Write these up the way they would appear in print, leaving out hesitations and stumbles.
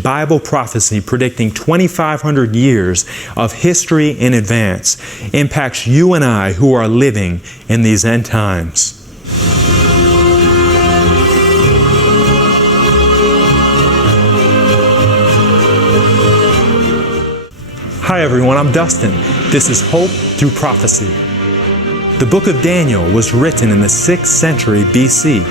ancient Bible prophecy predicting 2,500 years of history in advance impacts you and I who are living in these end times. Hi everyone, I'm Dustin. This is Hope Through Prophecy. The book of Daniel was written in the 6th century BC.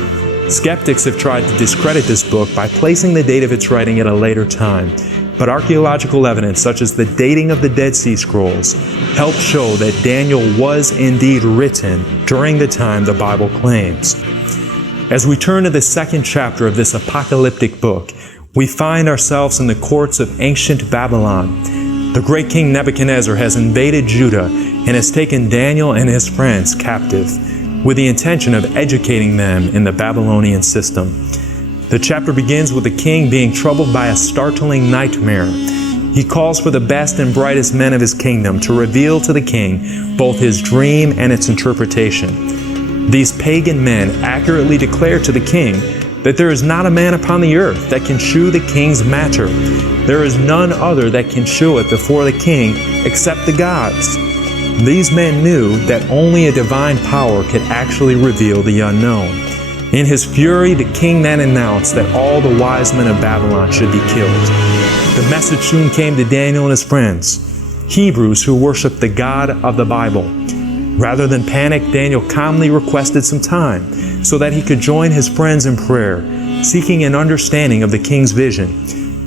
Skeptics have tried to discredit this book by placing the date of its writing at a later time, but archaeological evidence such as the dating of the Dead Sea Scrolls help show that Daniel was indeed written during the time the Bible claims. As we turn to the 2nd chapter of this apocalyptic book, we find ourselves in the courts of ancient Babylon. The great king Nebuchadnezzar has invaded Judah and has taken Daniel and his friends captive, with the intention of educating them in the Babylonian system. The chapter begins with the king being troubled by a startling nightmare. He calls for the best and brightest men of his kingdom to reveal to the king both his dream and its interpretation. These pagan men accurately declare to the king that there is not a man upon the earth that can shew the king's matter. There is none other that can shew it before the king except the gods. These men knew that only a divine power could actually reveal the unknown. In his fury, the king then announced that all the wise men of Babylon should be killed. The message soon came to Daniel and his friends, Hebrews who worshiped the God of the Bible. Rather than panic, Daniel calmly requested some time so that he could join his friends in prayer, seeking an understanding of the king's vision.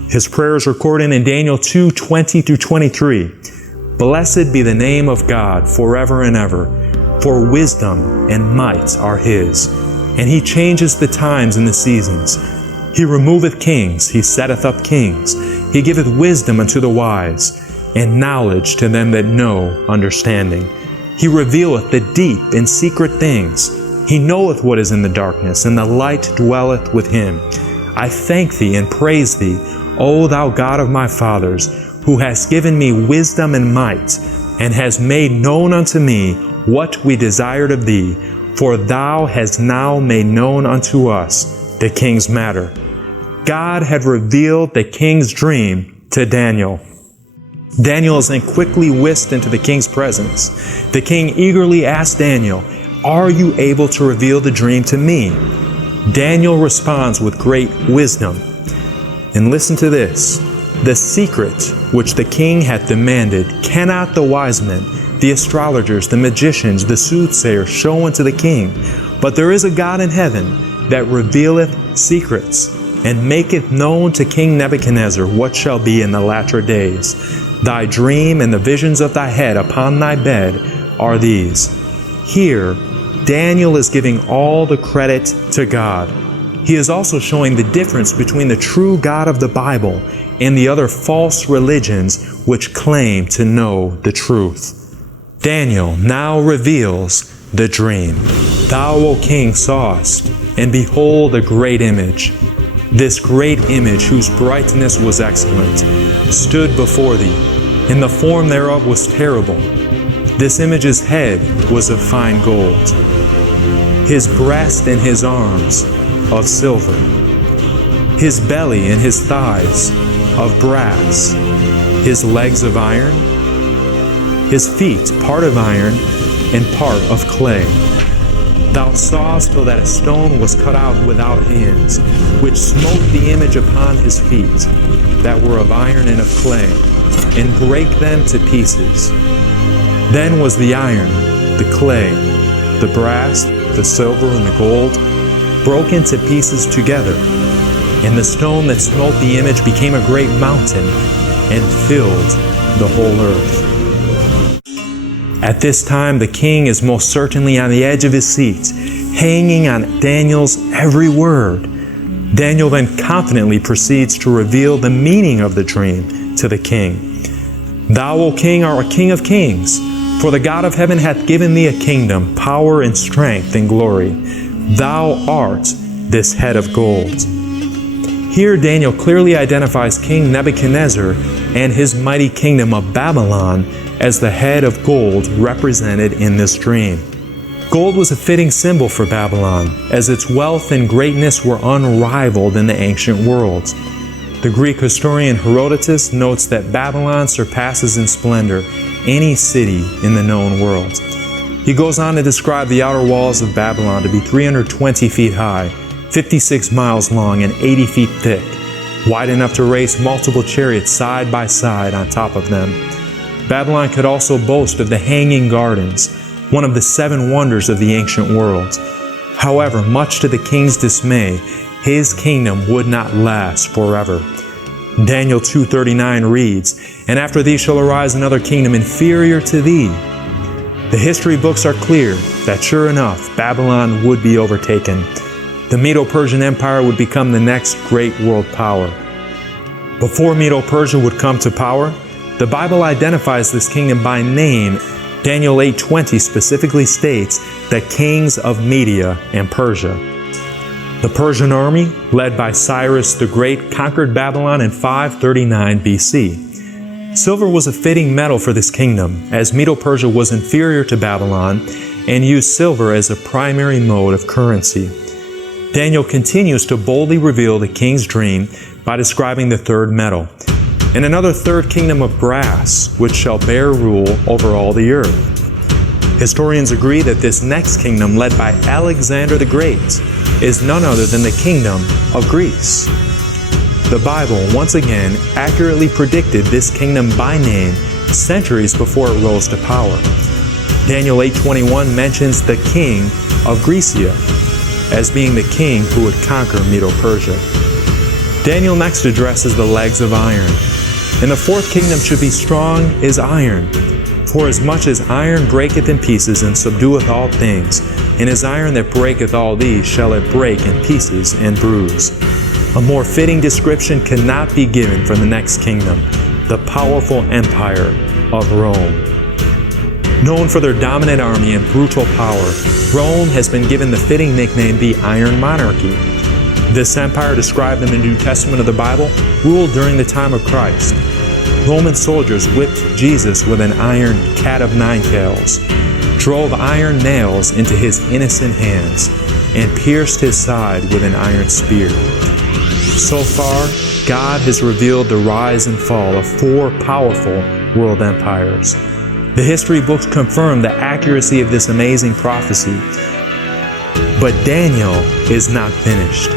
His prayer is recorded in Daniel 2:20-23. Blessed be the name of God forever and ever, for wisdom and might are his. And he changes the times and the seasons. He removeth kings, he setteth up kings. He giveth wisdom unto the wise, and knowledge to them that know understanding. He revealeth the deep and secret things. He knoweth what is in the darkness, and the light dwelleth with him. I thank thee and praise thee, O thou God of my fathers, who hast given me wisdom and might, and hast made known unto me what we desired of thee, for thou hast now made known unto us the king's matter. God had revealed the king's dream to Daniel. Daniel is then quickly whisked into the king's presence. The king eagerly asked Daniel, "Are you able to reveal the dream to me?" Daniel responds with great wisdom. And listen to this. The secret which the king hath demanded cannot the wise men, the astrologers, the magicians, the soothsayers show unto the king. But there is a God in heaven that revealeth secrets, and maketh known to King Nebuchadnezzar what shall be in the latter days. Thy dream and the visions of thy head upon thy bed are these. Here, Daniel is giving all the credit to God. He is also showing the difference between the true God of the Bible and the other false religions which claim to know the truth. Daniel now reveals the dream. Thou, O king, sawest, and behold a great image. This great image, whose brightness was excellent, stood before thee, and the form thereof was terrible. This image's head was of fine gold, his breast and his arms of silver, his belly and his thighs of brass, his legs of iron, his feet part of iron and part of clay. Thou sawest till that a stone was cut out without hands, which smote the image upon his feet, that were of iron and of clay, and brake them to pieces. Then was the iron, the clay, the brass, the silver, and the gold broken to pieces together, and the stone that smote the image became a great mountain, and filled the whole earth. At this time, the king is most certainly on the edge of his seat, hanging on Daniel's every word. Daniel then confidently proceeds to reveal the meaning of the dream to the king. Thou, O king, art a king of kings, for the God of heaven hath given thee a kingdom, power and strength and glory. Thou art this head of gold. Here Daniel clearly identifies King Nebuchadnezzar and his mighty kingdom of Babylon as the head of gold represented in this dream. Gold was a fitting symbol for Babylon, as its wealth and greatness were unrivaled in the ancient world. The Greek historian Herodotus notes that Babylon surpasses in splendor any city in the known world. He goes on to describe the outer walls of Babylon to be 320 feet high, 56 miles long, and 80 feet thick, wide enough to race multiple chariots side by side on top of them. Babylon could also boast of the Hanging Gardens, one of the 7 wonders of the ancient world. However, much to the king's dismay, his kingdom would not last forever. Daniel 2:39 reads, "And after thee shall arise another kingdom inferior to thee." The history books are clear that sure enough, Babylon would be overtaken. The Medo-Persian Empire would become the next great world power. Before Medo-Persia would come to power, the Bible identifies this kingdom by name. Daniel 8:20 specifically states the kings of Media and Persia. The Persian army, led by Cyrus the Great, conquered Babylon in 539 BC. Silver was a fitting metal for this kingdom, as Medo-Persia was inferior to Babylon and used silver as a primary mode of currency. Daniel continues to boldly reveal the king's dream by describing the third metal, and another third kingdom of brass, which shall bear rule over all the earth. Historians agree that this next kingdom, led by Alexander the Great, is none other than the kingdom of Greece. The Bible once again accurately predicted this kingdom by name centuries before it rose to power. Daniel 8:21 mentions the king of Grecia as being the king who would conquer Medo-Persia. Daniel next addresses the legs of iron. "And the fourth kingdom should be strong as iron. For as much as iron breaketh in pieces and subdueth all things, and as iron that breaketh all these shall it break in pieces and bruise." A more fitting description cannot be given for the next kingdom, the powerful empire of Rome. Known for their dominant army and brutal power, Rome has been given the fitting nickname the Iron Monarchy. This empire, described in the New Testament of the Bible, ruled during the time of Christ. Roman soldiers whipped Jesus with an iron cat of 9 tails, drove iron nails into his innocent hands, and pierced his side with an iron spear. So far, God has revealed the rise and fall of 4 powerful world empires. The history books confirm the accuracy of this amazing prophecy. But Daniel is not finished.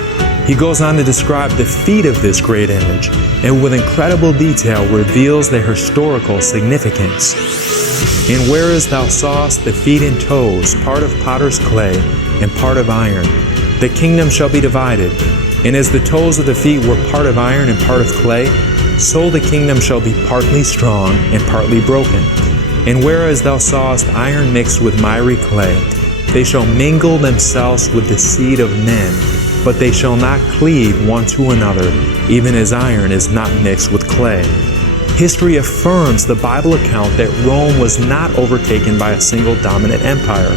He goes on to describe the feet of this great image, and with incredible detail reveals their historical significance. "And whereas thou sawest the feet and toes, part of potter's clay and part of iron, the kingdom shall be divided. And as the toes of the feet were part of iron and part of clay, so the kingdom shall be partly strong and partly broken. And whereas thou sawest iron mixed with miry clay, they shall mingle themselves with the seed of men, but they shall not cleave one to another, even as iron is not mixed with clay." History affirms the Bible account that Rome was not overtaken by a single dominant empire,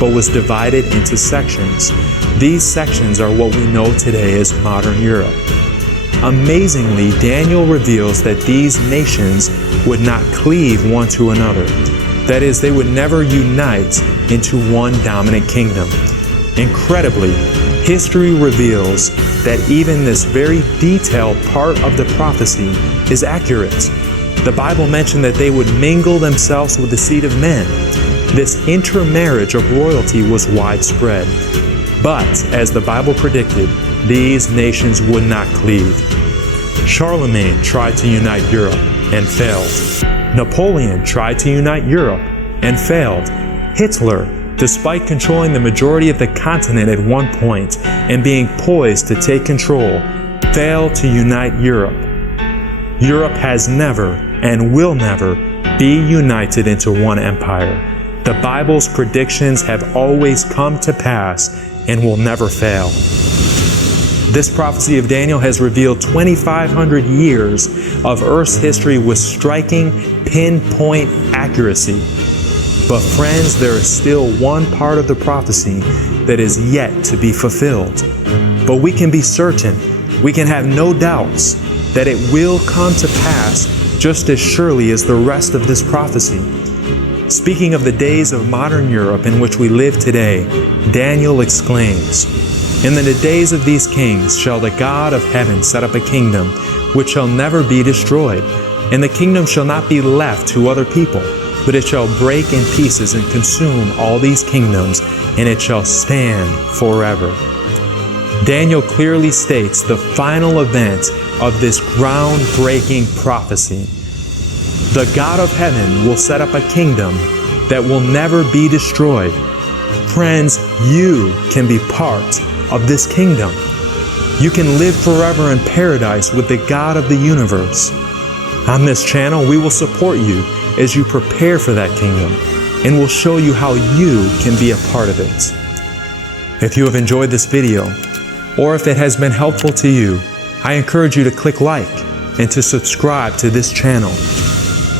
but was divided into sections. These sections are what we know today as modern Europe. Amazingly, Daniel reveals that these nations would not cleave one to another. That is, they would never unite into one dominant kingdom. Incredibly, history reveals that even this very detailed part of the prophecy is accurate. The Bible mentioned that they would mingle themselves with the seed of men. This intermarriage of royalty was widespread. But, as the Bible predicted, these nations would not cleave. Charlemagne tried to unite Europe and failed. Napoleon tried to unite Europe and failed. Hitler, despite controlling the majority of the continent at one point and being poised to take control, failed to unite Europe. Europe has never and will never be united into one empire. The Bible's predictions have always come to pass and will never fail. This prophecy of Daniel has revealed 2,500 years of Earth's history with striking, pinpoint accuracy. But friends, there is still one part of the prophecy that is yet to be fulfilled. But we can be certain, we can have no doubts, that it will come to pass just as surely as the rest of this prophecy. Speaking of the days of modern Europe in which we live today, Daniel exclaims, "And in the days of these kings shall the God of heaven set up a kingdom, which shall never be destroyed, and the kingdom shall not be left to other people, but it shall break in pieces and consume all these kingdoms, and it shall stand forever. Daniel clearly states the final event of this groundbreaking prophecy. The God of heaven will set up a kingdom that will never be destroyed. Friends, you can be part of this kingdom. You can live forever in paradise with the God of the universe. On this channel, we will support you as you prepare for that kingdom, and we'll show you how you can be a part of it. If you have enjoyed this video, or if it has been helpful to you, I encourage you to click like and to subscribe to this channel.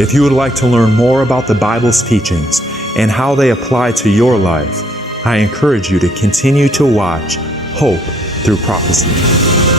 If you would like to learn more about the Bible's teachings and how they apply to your life, I encourage you to continue to watch Hope Through Prophecy.